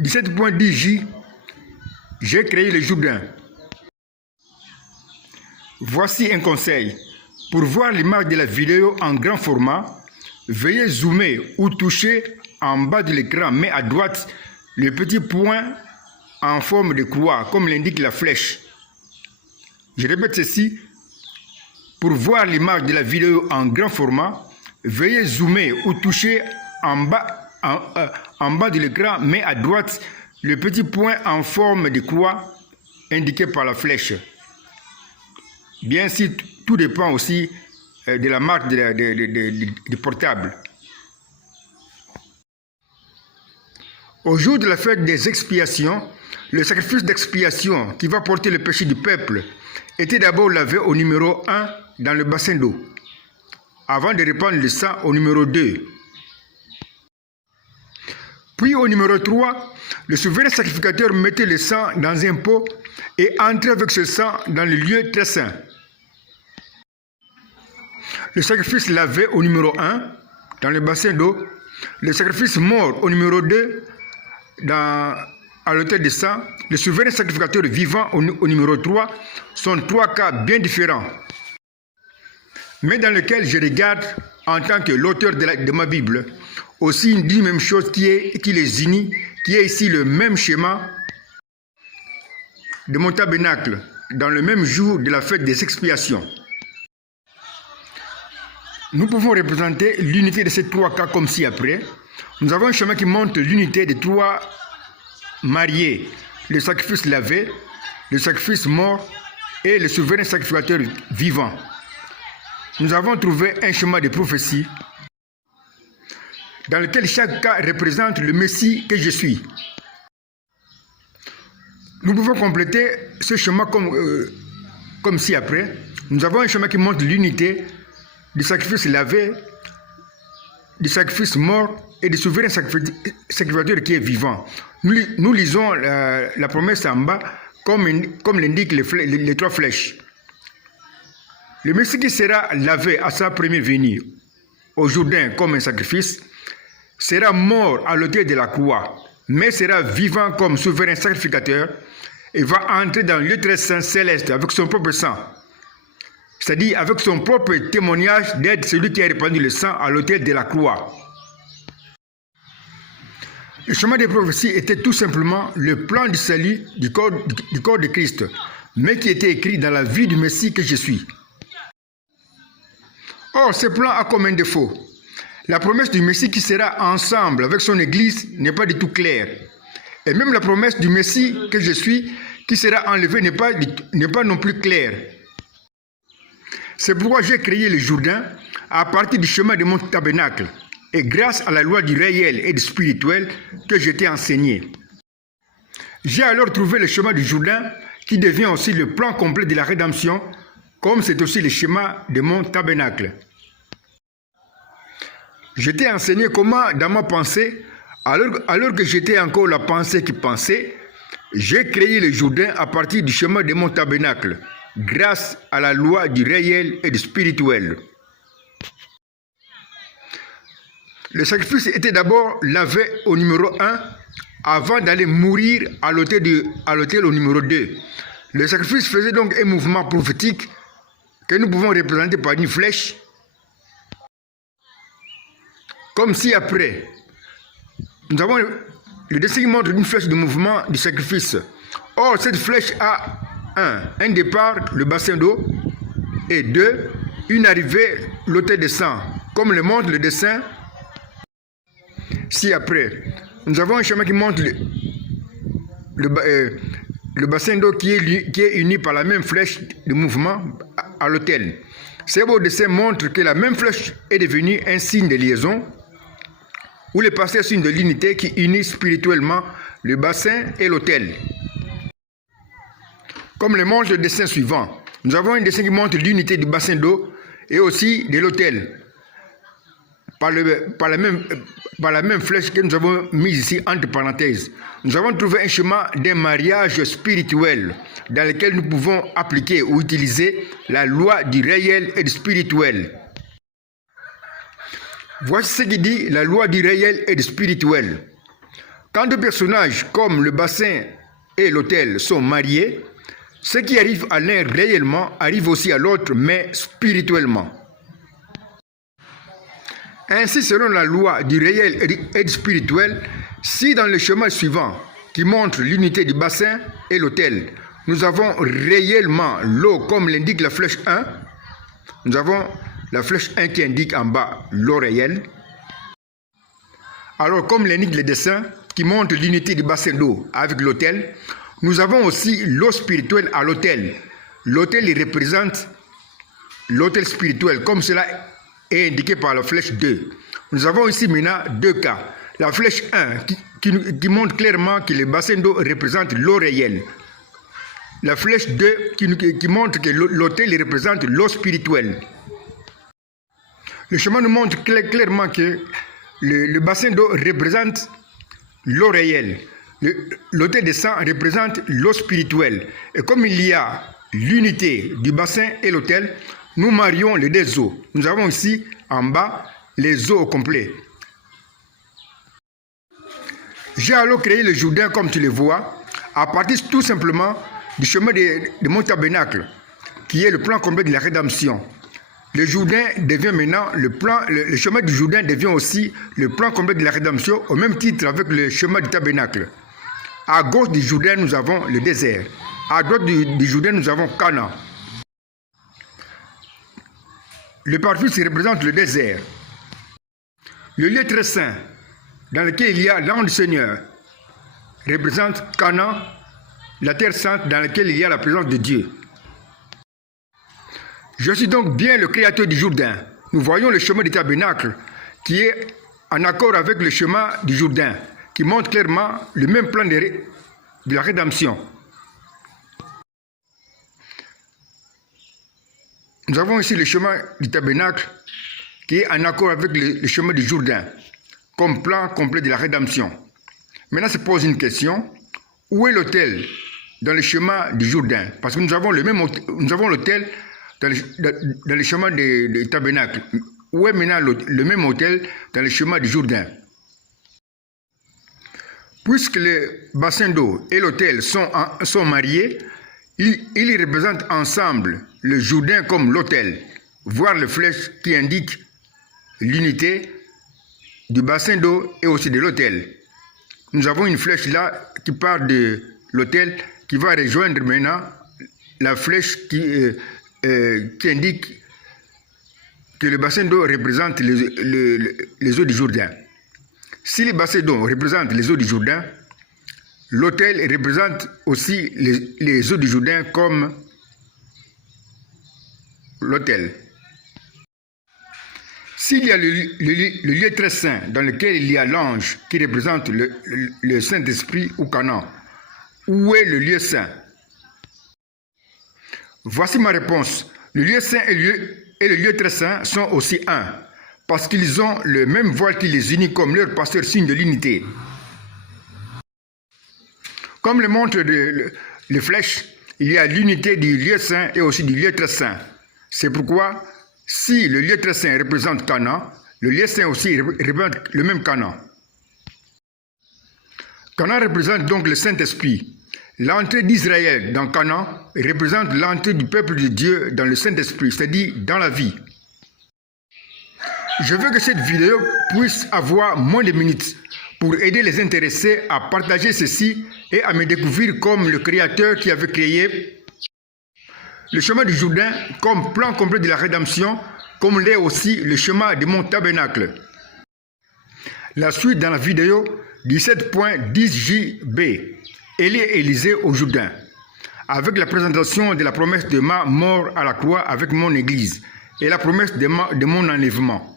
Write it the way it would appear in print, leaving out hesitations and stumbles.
17.10J, j'ai créé le Jourdain. Voici un conseil. Pour voir l'image de la vidéo en grand format, veuillez zoomer ou toucher en bas de l'écran, mais à droite, le petit point en forme de croix, comme l'indique la flèche. Je répète ceci. Pour voir l'image de la vidéo en grand format, veuillez zoomer ou toucher en bas de l'écran, mais à droite, le petit point en forme de croix indiqué par la flèche. Bien sûr, tout dépend aussi de la marque du portable. Au jour de la fête des expiations, le sacrifice d'expiation qui va porter le péché du peuple était d'abord lavé au numéro 1 dans le bassin d'eau, avant de répandre le sang au numéro 2. Puis au numéro 3, le souverain sacrificateur mettait le sang dans un pot et entrait avec ce sang dans le lieu très saint. Le sacrifice lavé au numéro 1 dans le bassin d'eau, le sacrifice mort au numéro 2 à l'autel de sang, le souverain sacrificateur vivant au numéro 3 sont trois cas bien différents, mais dans lesquels je regarde en tant que l'auteur de ma Bible aussi dit même chose qui les unit, qui est ici le même schéma de mon tabernacle dans le même jour de la fête des expiations. Nous pouvons représenter l'unité de ces trois cas comme ci-après. Nous avons un schéma qui montre l'unité des trois mariés, le sacrifice lavé, le sacrifice mort et le souverain sacrificateur vivant. Nous avons trouvé un schéma de prophétie dans lequel chaque cas représente le Messie que je suis. Nous pouvons compléter ce schéma comme ci-après. Nous avons un schéma qui montre l'unité du sacrifice lavé, du sacrifice mort et du souverain sacrificateur qui est vivant. Nous lisons la promesse en bas comme l'indiquent les trois flèches. Le Messie qui sera lavé à sa première venue au Jourdain comme un sacrifice sera mort à l'autel de la croix, mais sera vivant comme souverain sacrificateur et va entrer dans le lieu très saint céleste avec son propre sang, c'est-à-dire avec son propre témoignage d'être celui qui a répandu le sang à l'autel de la croix. Le chemin des prophéties était tout simplement le plan du salut du corps de Christ, mais qui était écrit dans la vie du Messie que je suis. Or, ce plan a comme un défaut. La promesse du Messie qui sera ensemble avec son Église n'est pas du tout claire. Et même la promesse du Messie que je suis, qui sera enlevé, n'est pas non plus claire. C'est pourquoi j'ai créé le Jourdain à partir du chemin de mon tabernacle et grâce à la loi du réel et du spirituel que je t'ai enseigné. J'ai alors trouvé le chemin du Jourdain qui devient aussi le plan complet de la rédemption, comme c'est aussi le schéma de mon tabernacle. Je t'ai enseigné comment, dans ma pensée, alors que j'étais encore la pensée qui pensait, j'ai créé le Jourdain à partir du chemin de mon tabernacle, grâce à la loi du réel et du spirituel. Le sacrifice était d'abord lavé au numéro 1 avant d'aller mourir à l'autel au numéro 2. Le sacrifice faisait donc un mouvement prophétique que nous pouvons représenter par une flèche, comme si après, nous avons le dessin qui montre une flèche de mouvement du sacrifice. Or, cette flèche a un départ, le bassin d'eau, et 2, une arrivée, l'autel de sang, comme le montre le dessin ci-après. Nous avons un schéma qui montre le bassin d'eau qui est uni par la même flèche de mouvement à l'autel. Ce beau dessin montre que la même flèche est devenue un signe de liaison, où le passé est signe de l'unité qui unit spirituellement le bassin et l'autel. Comme le montre le dessin suivant, nous avons un dessin qui montre l'unité du bassin d'eau et aussi de l'autel, par la même flèche que nous avons mise ici entre parenthèses. Nous avons trouvé un schéma d'un mariage spirituel dans lequel nous pouvons appliquer ou utiliser la loi du réel et du spirituel. Voici ce qui dit la loi du réel et du spirituel. Quand deux personnages comme le bassin et l'autel sont mariés, ce qui arrive à l'un réellement arrive aussi à l'autre, mais spirituellement. Ainsi, selon la loi du réel et du spirituel, si dans le schéma suivant, qui montre l'unité du bassin et l'autel, nous avons réellement l'eau comme l'indique la flèche 1, nous avons la flèche 1 qui indique en bas l'eau réelle. Alors, comme l'indique le dessin qui montre l'unité du bassin d'eau avec l'autel, nous avons aussi l'eau spirituelle à l'autel. L'autel représente l'autel spirituel, comme cela est indiqué par la flèche 2. Nous avons ici maintenant deux cas. La flèche 1 qui montre clairement que le bassin d'eau représente l'eau réelle. La flèche 2 qui montre que l'autel représente l'eau spirituelle. Le schéma nous montre clairement que le bassin d'eau représente l'eau réelle. L'autel de sang représente l'eau spirituelle. Et comme il y a l'unité du bassin et l'autel, nous marions les deux eaux. Nous avons ici en bas les eaux au complet. J'ai alors créé le Jourdain comme tu le vois, à partir tout simplement du chemin de mon tabernacle, qui est le plan complet de la rédemption. Le Jourdain devient maintenant le chemin du Jourdain devient aussi le plan complet de la rédemption, au même titre avec le chemin du tabernacle. À gauche du Jourdain, nous avons le désert. À droite du Jourdain, nous avons Canaan. Le parfum représente le désert. Le lieu très saint, dans lequel il y a l'ange du Seigneur, représente Canaan, la terre sainte dans laquelle il y a la présence de Dieu. Je suis donc bien le créateur du Jourdain. Nous voyons le chemin du tabernacle qui est en accord avec le chemin du Jourdain, qui montre clairement le même plan de la rédemption. Nous avons ici le chemin du tabernacle qui est en accord avec le chemin du Jourdain, comme plan complet de la rédemption. Maintenant se pose une question, où est l'autel dans le chemin du Jourdain? Parce que nous avons l'autel dans le chemin du tabernacle. Où est maintenant le même autel dans le chemin du Jourdain? Puisque le bassin d'eau et l'autel sont mariés, ils représentent ensemble le Jourdain comme l'autel, voire les flèches qui indiquent l'unité du bassin d'eau et aussi de l'autel. Nous avons une flèche là qui part de l'autel qui va rejoindre maintenant la flèche qui indique que le bassin d'eau représente les eaux du Jourdain. Si le bassin d'eau représente les eaux du Jourdain, l'autel représente aussi les eaux du Jourdain comme l'autel. S'il y a le lieu très saint dans lequel il y a l'ange qui représente le Saint-Esprit ou Canaan, où est le lieu saint? Voici ma réponse. Le lieu saint et le lieu très saint sont aussi un, parce qu'ils ont le même voile qui les unit comme leur pasteur signe de l'unité. Comme le montrent les flèches, il y a l'unité du lieu saint et aussi du lieu très saint. C'est pourquoi, si le lieu très saint représente Canaan, le lieu saint aussi représente le même Canaan. Canaan représente donc le Saint-Esprit. L'entrée d'Israël dans Canaan représente l'entrée du peuple de Dieu dans le Saint-Esprit, c'est-à-dire dans la vie. Je veux que cette vidéo puisse avoir moins de minutes pour aider les intéressés à partager ceci et à me découvrir comme le Créateur qui avait créé le chemin du Jourdain comme plan complet de la rédemption, comme l'est aussi le chemin de mon tabernacle. La suite dans la vidéo 17.10JB, Élie et Élisée au Jourdain, avec la présentation de la promesse de ma mort à la croix avec mon Église et la promesse de mon enlèvement.